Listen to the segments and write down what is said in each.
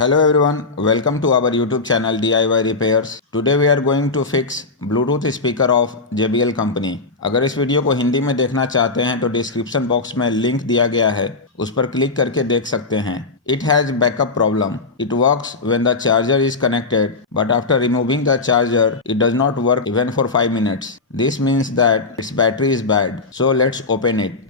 Hello everyone, welcome to our YouTube channel DIY Repairs. Today we are going to fix Bluetooth speaker of JBL company. अगर इस video को हिंदी में देखना चाहते हैं तो डिस्क्रिप्शन बॉक्स में लिंक दिया गया है, उस पर क्लिक करके देख सकते हैं. It has backup problem. It works when the charger is connected, but after removing the charger, it does not work even for 5 minutes. This means that its battery is bad. So let's open it.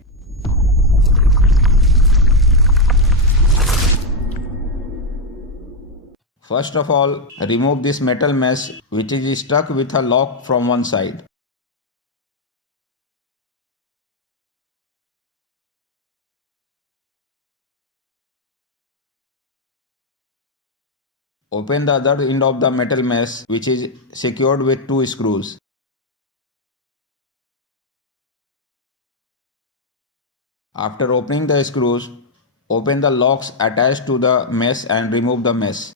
First of all, remove this metal mesh which is stuck with a lock from one side. Open the other end of the metal mesh which is secured with two screws. After opening the screws, open the locks attached to the mesh and remove the mesh.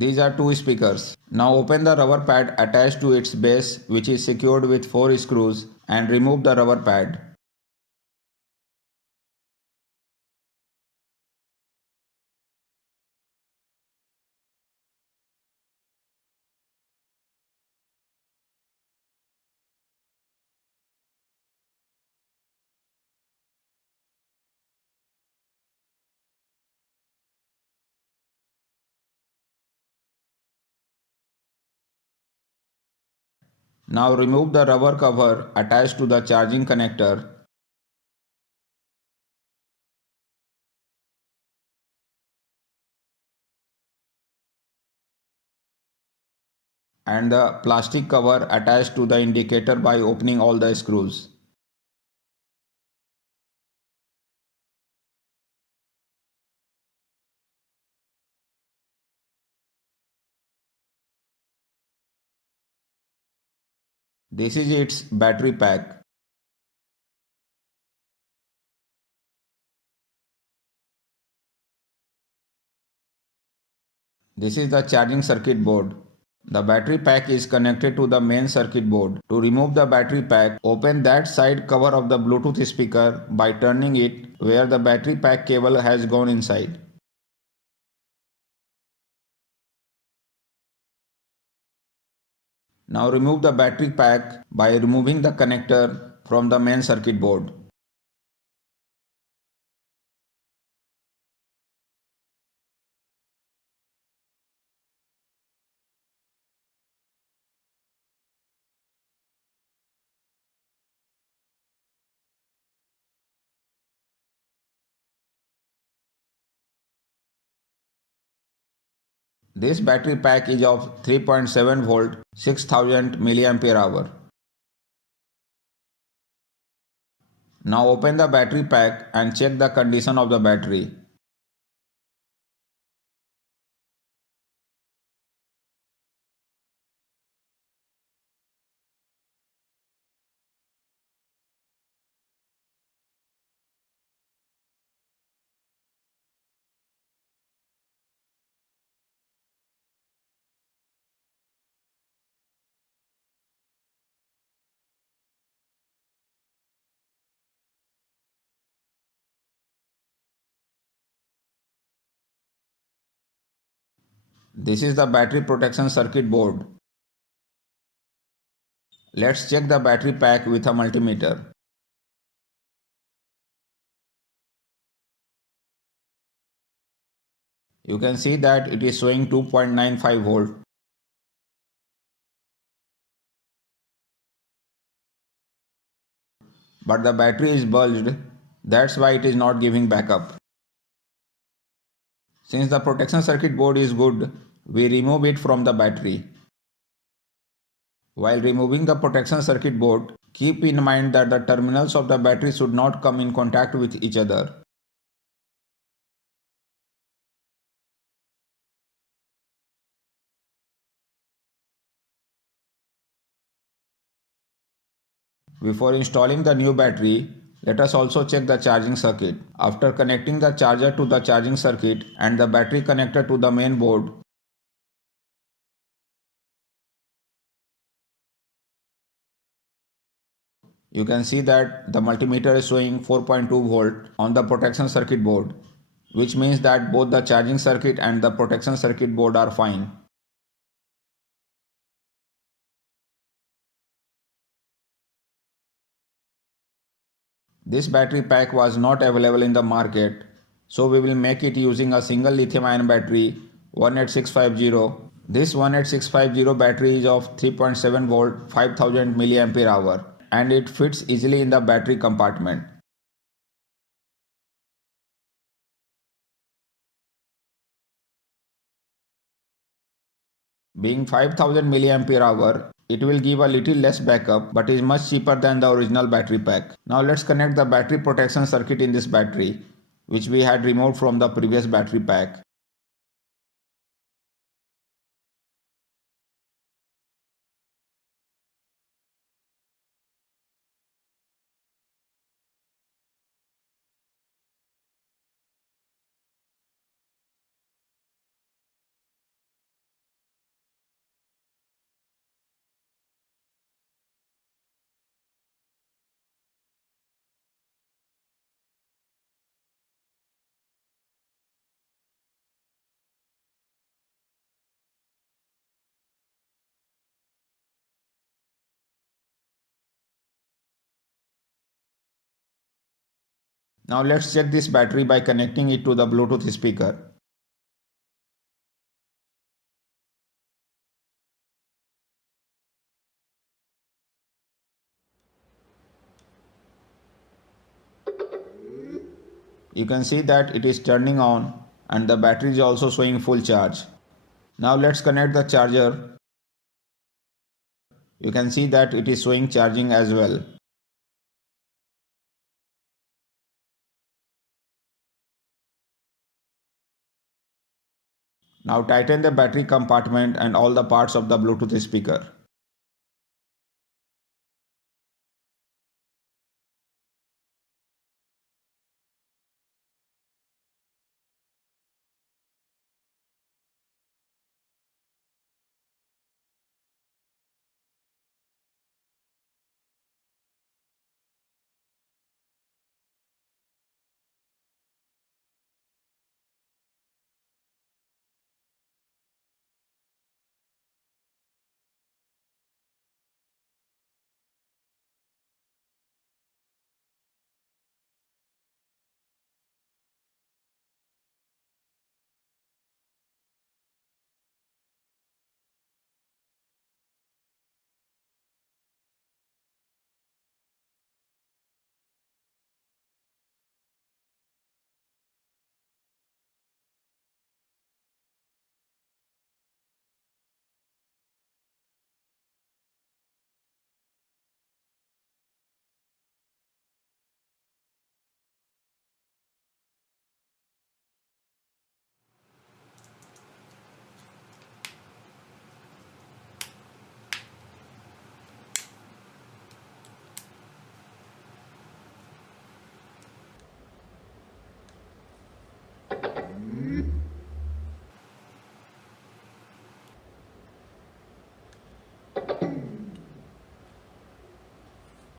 These are two speakers. Now open the rubber pad attached to its base which is secured with 4 screws and remove the rubber pad. Now remove the rubber cover attached to the charging connector. And the plastic cover attached to the indicator by opening all the screws. This is its battery pack. This is the charging circuit board. The battery pack is connected to the main circuit board. To remove the battery pack, open that side cover of the Bluetooth speaker by turning it where the battery pack cable has gone inside. Now remove the battery pack by removing the connector from the main circuit board. This battery pack is of 3.7 volt 6000 mAh. Now open the battery pack and check the condition of the battery. This is the battery protection circuit board. Let's check the battery pack with a multimeter. You can see that it is showing 2.95 volt. But the battery is bulged, that's why it is not giving backup. Since the protection circuit board is good, we remove it from the battery. While removing the protection circuit board, keep in mind that the terminals of the battery should not come in contact with each other. Before installing the new battery, let us also check the charging circuit. After connecting the charger to the charging circuit and the battery connector to the main board, you can see that the multimeter is showing 4.2 volt on the protection circuit board, which means that both the charging circuit and the protection circuit board are fine. This battery pack was not available in the market, so we will make it using a single lithium-ion battery 18650. This 18650 battery is of 3.7 volt 5000 mAh and it fits easily in the battery compartment. Being 5000 mAh, it will give a little less backup but is much cheaper than the original battery pack. Now let's connect the battery protection circuit in this battery, which we had removed from the previous battery pack. Now let's check this battery by connecting it to the Bluetooth speaker. You can see that it is turning on and the battery is also showing full charge. Now let's connect the charger. You can see that it is showing charging as well. Now tighten the battery compartment and all the parts of the Bluetooth speaker.